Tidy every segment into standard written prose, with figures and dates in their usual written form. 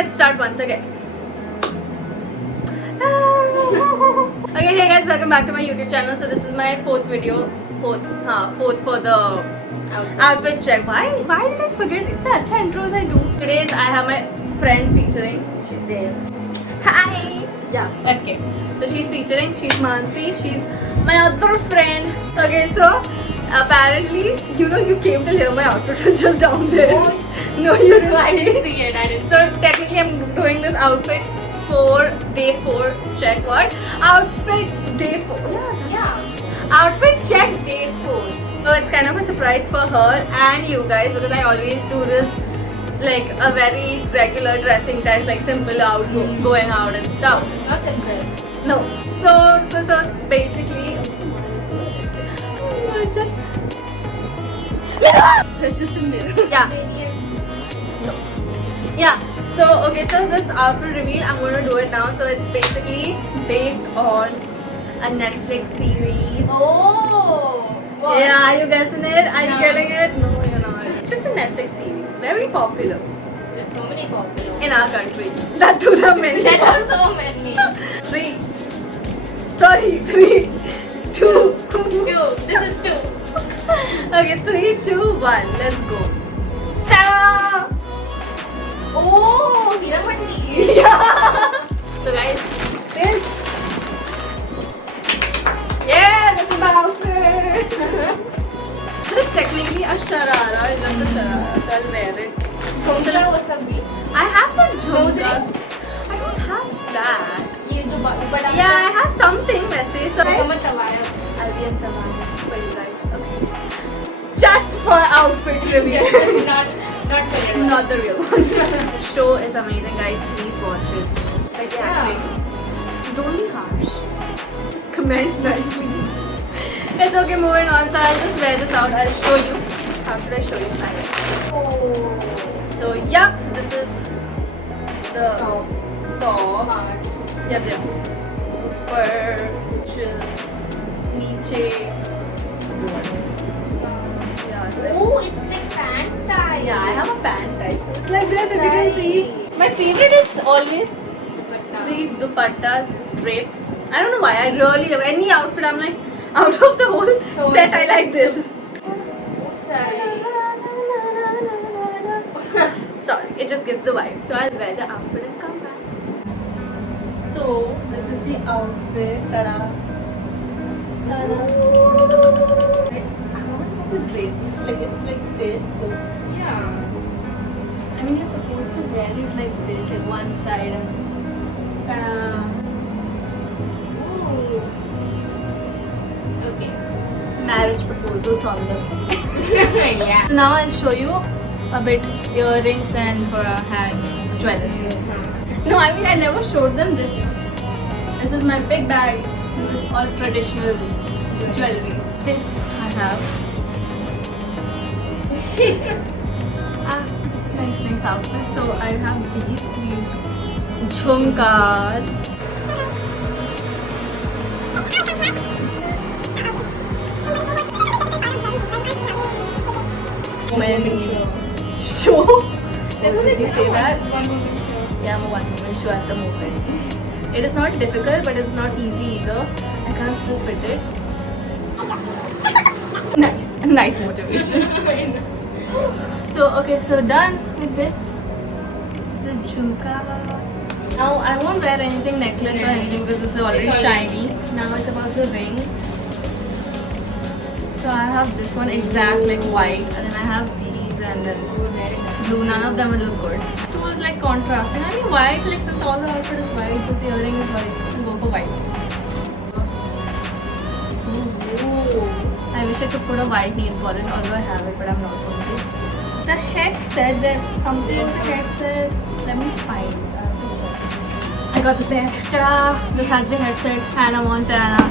let's start once again. Okay, hey guys, welcome back to my YouTube channel. So this is my fourth video. Fourth for the outfit check. Why did I forget? Itna acha intros I do. Today I have my friend featuring. She's there. Hi. Yeah. Okay. So she's featuring. She's Mansi. She's my other friend. Okay, so apparently, you came till here. My outfit was just down there. No, you didn't. I didn't see it. So technically, I'm doing this outfit for day 4. Check what? Outfit day 4. Yeah. Outfit check day 4. So it's kind of a surprise for her and you guys because I always do this like a very regular dressing type, like simple going out and stuff. Not simple. No. So basically, it's just it's just a mirror. Yeah. Yeah. So okay, so this outfit reveal, I'm going to do it now. So it's basically based on a Netflix series. Oh. What? Yeah, are you guessing it? Are you No. getting it? No, you're not. It's just a Netflix series. Very popular There's so many popular. in our country. That to the many. There are so many. 3, 2. Two. This is two. Okay, 3, 2, 1. Let's go. Ta-da! Oh, Hiramandi. Yeah. So guys, This. Yeah, this is my outfit. This is technically a sharara. It's just a sharara. So I'll wear it. Jhumka वो सब भी. I have the jhumka. Don't I don't have that. ये जो बड़ा. Yeah, I have something messy. So Kama tawaya. I'll be in Tawaya for you guys. Okay. Just for outfit review. Not for you. Not the real one. The show is amazing, guys. Please watch it. Like the Yeah. acting. Don't be harsh. Just comment nicely. It's okay, moving on. So I'll just wear this out. I'll show you. How should I show you? Oh. So yeah, this is the Top. top. Yeah, there. Upper, chill, niche. Yeah, it's like, Oh, it's like pant type. yeah, I have a pant type. So it's like this, if you can see. My favorite is always these dupattas, these drapes. I don't know why. I really love any outfit. I'm like, out of the whole set, I like this. Sorry, it just gives the vibe. So I'll wear the outfit and come back. So this is the outfit. Ta-da. Ta-da. How am I supposed to drape it? Like it's like this though. Yeah. I mean you're supposed to wear it like this, like one side and ta-da. Ooh. Okay. Marriage proposal from them. Yeah. So now I'll show you a bit earrings and for a hand jewelry. No, I mean I never showed them this. This is my big bag. This is all traditional jewelry. This I have. Nice outfit. So I have these jhumkas. Show. Did you say that? Yeah, I'm a one-woman show at the moment. It is not difficult, but it's not easy either. I can't still fit it. Nice motivation. So okay, so done with this. This is jhumka. Now I won't wear anything necklace or anything because this is already shiny. Now it's about the ring. So I have this one exact like white, and then I have these and then blue. None of them will look good. Two is like contrasting. I mean white, like since all the outfit is white, but the earring is white, so go for white. Ooh. I wish I could put a white nail for it, although I have it, but I'm not going to. The headset, there's something on the headset. Let me find it. I got this there. Ta-da! This has the headset. Hannah Montana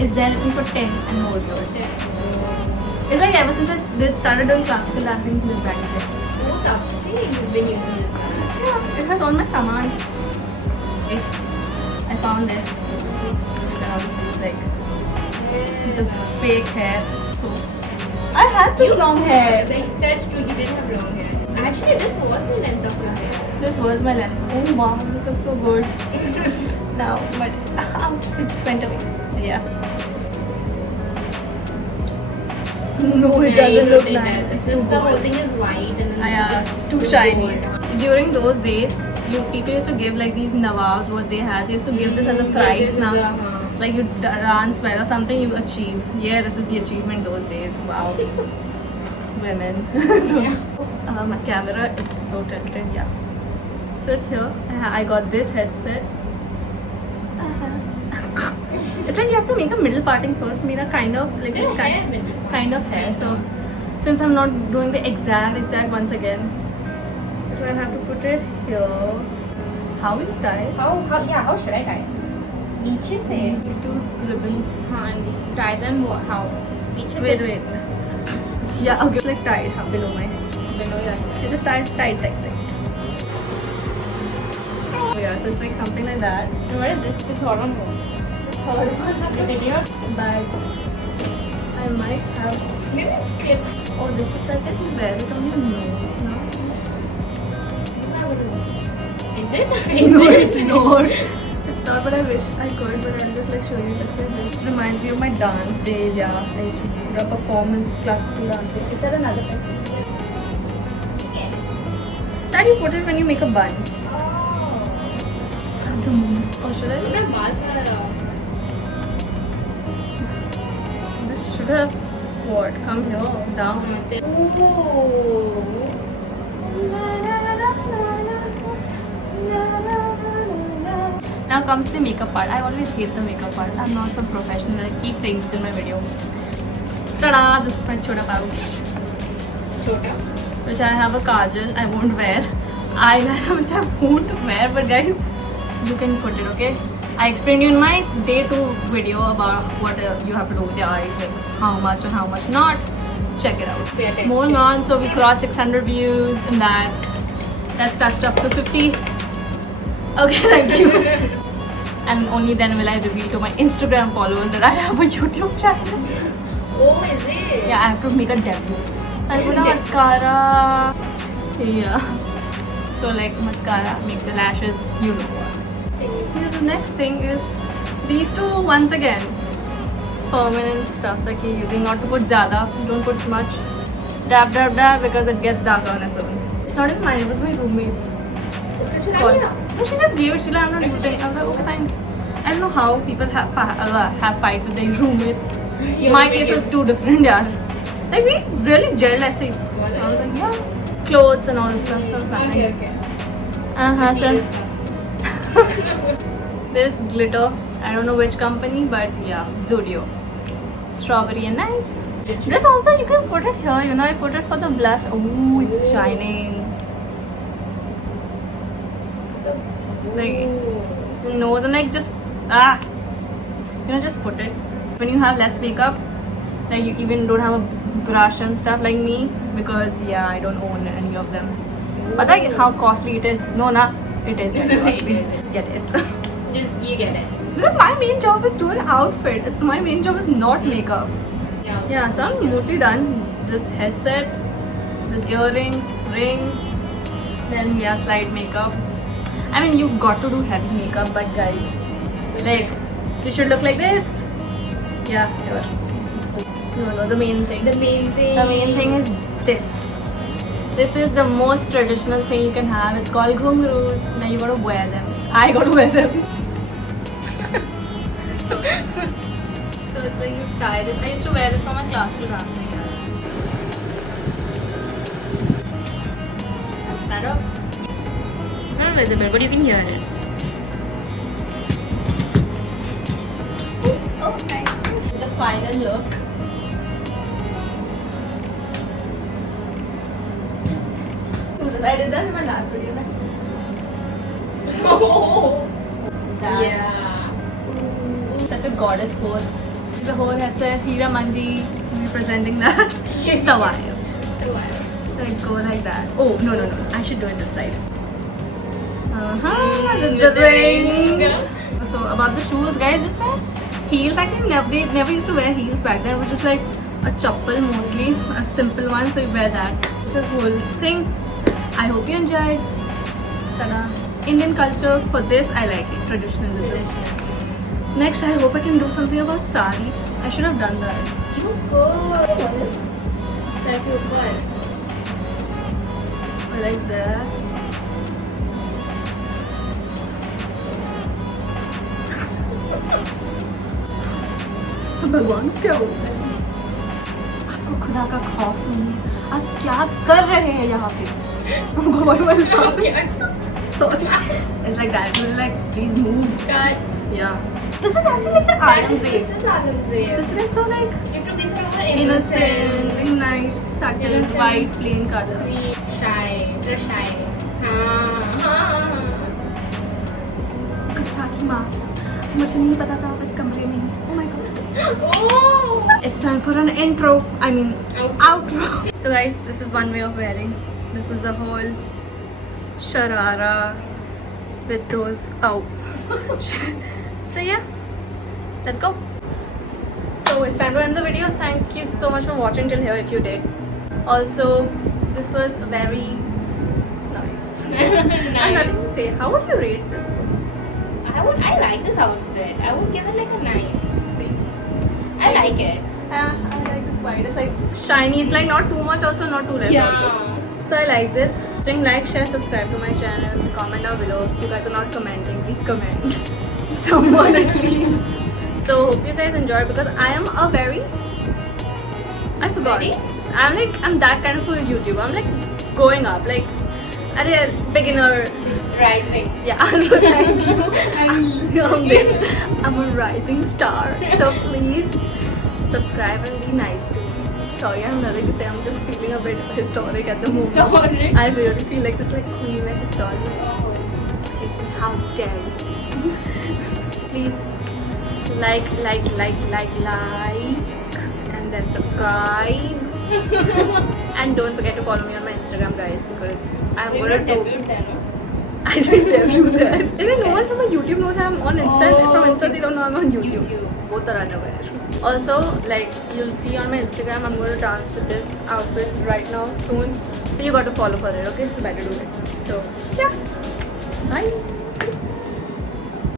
is there. Let me put 10 and hold yours. It's like ever since I started doing classical dancing, this bag is there. What's up? You've been using this. Yeah, it has all my saman. Yes, I found this. It's like the fake hair. So I had this long hair. Like, that's true, you didn't have long hair. Actually, this was the length of your hair. This was my length. Oh wow, this looks so good. Now, but ouch, it just went away. Yeah. No, it doesn't look nice. It's just the whole thing is white and then Yeah, it's it's just too gold. shiny. During those days, people used to give like these nawabs what they had. They used to give this as a prize now. Like you dance well or something, you achieve. Yeah, this is the achievement those days. Wow. Women. So, my camera, it's so tilted. Yeah. So it's here. I got this headset. It's like you have to make a middle parting first. Mera kind of like it's kind of hair. So since I'm not doing the exact once again, so I have to put it here. How will you tie? How should I tie? नीचे से These two ribbons. हाँ tie them how? नीचे Wait. Yeah, okay. It's like tied below my head. below your You just tight. Oh yeah, so it's like something like that. And what is this? The third one? The video? Bag. I might have. Maybe clip. Oh, this is like this is wear it on your nose now. Is it? No, it's not. It's not, but I wish I could. But I'll just like show you that this reminds me of my dance days. Yeah, I used to do a performance, classical dancing. Is there another type? That you put it when you make a bun. At the moment. Or should I? This should have what? Come here, down. Now comes the makeup part. I always hate the makeup part. I'm not so professional. I keep saying this in my video. Ta-da! This is my chota pouch. Which I have a kajal. I won't wear. Eyeliner which I won't wear. But guys, you can put it, okay? I explained you in my day 2 video about what you have to do with your eyes. Like how much and how much not. Check it out. Pay attention. Moving on. So we crossed 600 views in that. That's touched up to 50. Okay, thank you. And only then will I reveal to my Instagram followers that I have a YouTube channel. Oh, is it? Yeah, I have to make a debut. I'll put a mascara. Yeah. So like mascara makes your lashes, you know what. Yeah, the next thing is these two once again. Permanent stuff like you're using, not to put zyada, don't put much. Dab because it gets dark on its own. It's not even mine, it was my roommate's. No, she just gave it. She's like, I'm not using. I was like, okay, thanks. I don't know how people have fight with their roommates. My case was too different, yeah. Like we really gel as I was like, yeah, clothes and all this stuff. So nothing. Okay. So this glitter. I don't know which company, but yeah, Zudio. Strawberry and nice. This also you can put it here. You know, I put it for the blush. Oh, it's shining. Like nose and like just just put it when you have less makeup, like you even don't have a brush and stuff like me, because yeah, I don't own any of them. But like how costly it is. It is very costly. Get it. Just you get it. Because my main job is to an outfit. It's my main job is not makeup. Yeah, so I'm mostly done. This headset, this earrings, ring, then yeah, slight makeup. I mean, you got to do heavy makeup, but guys, like, you should look like this. Yeah, sure. No, the main thing. The main thing. The main thing is this. This is the most traditional thing you can have. It's called ghungroos. Now you gotta wear them. I gotta wear them. So it's like you tie this. I used to wear this for my classical dancing. Stand up. It's not visible, but you can hear it. Oh, nice. The final look. I did that in my last video. Oh. That. Yeah. Such a goddess pose. The whole headset, Hira Mandi representing that. The wire. Like go like that. Oh, no. I should do it this side. The ring. So about the shoes, guys, just wear heels. Actually, they never used to wear heels back then. It was just like a chappal mostly, a simple one. So you wear that. It's a whole thing. I hope you enjoyed. tada. Indian culture, for this I like it, traditionalism. Next, I hope I can do something about saris. I should have done that. You go. That you fun. I like that. भगवान क्या होता है? आपको खुदा का खौफ नहीं है? आप क्या कर रहे हैं यहाँ पे? Sorry. It's like that. You're like, please move. Cut. Yeah. This is actually like the Adam's This egg. is Adam's egg. This is so like You have to be through innocent, like nice, subtle, Innocent. white, clean color. sweet, shy, the shy. गुस्ताखी माँ, मुझे नहीं पता था आप इस कमरे में ही. Oh my god. Oh! It's time for an intro. I mean, Outro. outro. So guys, this is one way of wearing. This is the whole sharara with those out. So yeah, let's go. So it's time to end the video. Thank you so much for watching till here if you did. Also, this was very nice. I'm Nice. nothing to say. How would you rate this? I like this outfit. I would give it like a 9. See. I like it. I like this white. It's like shiny. It's like not too much also, not too less also. So I like this. Doing like, share, subscribe to my channel. Comment down below. If you guys are not commenting, please comment. Someone at least. So hope you guys enjoyed because I am a very I forgot. Very? I'm that kind of a YouTuber. I'm like going up. Like a beginner. Rising. Yeah, thank you. I'm a rising star. So please subscribe and be nice to me. Sorry, I have nothing to say. I'm just feeling a bit historic at the moment. Historic? I really feel like this like queen, like historic. Excuse me, how dare you? Please like, and then subscribe. And don't forget to follow me on my Instagram, guys, because I'm We're gonna not do. debut then, no? I didn't tell you that. Even no one from my YouTube knows I'm on Insta. Oh, From Insta, okay. they don't know I'm on YouTube. YouTube. Both are unaware. Also, like you'll see on my Instagram, I'm going to dance with this outfit right now soon. So you got to follow for it, okay? So better do it. So yeah, bye.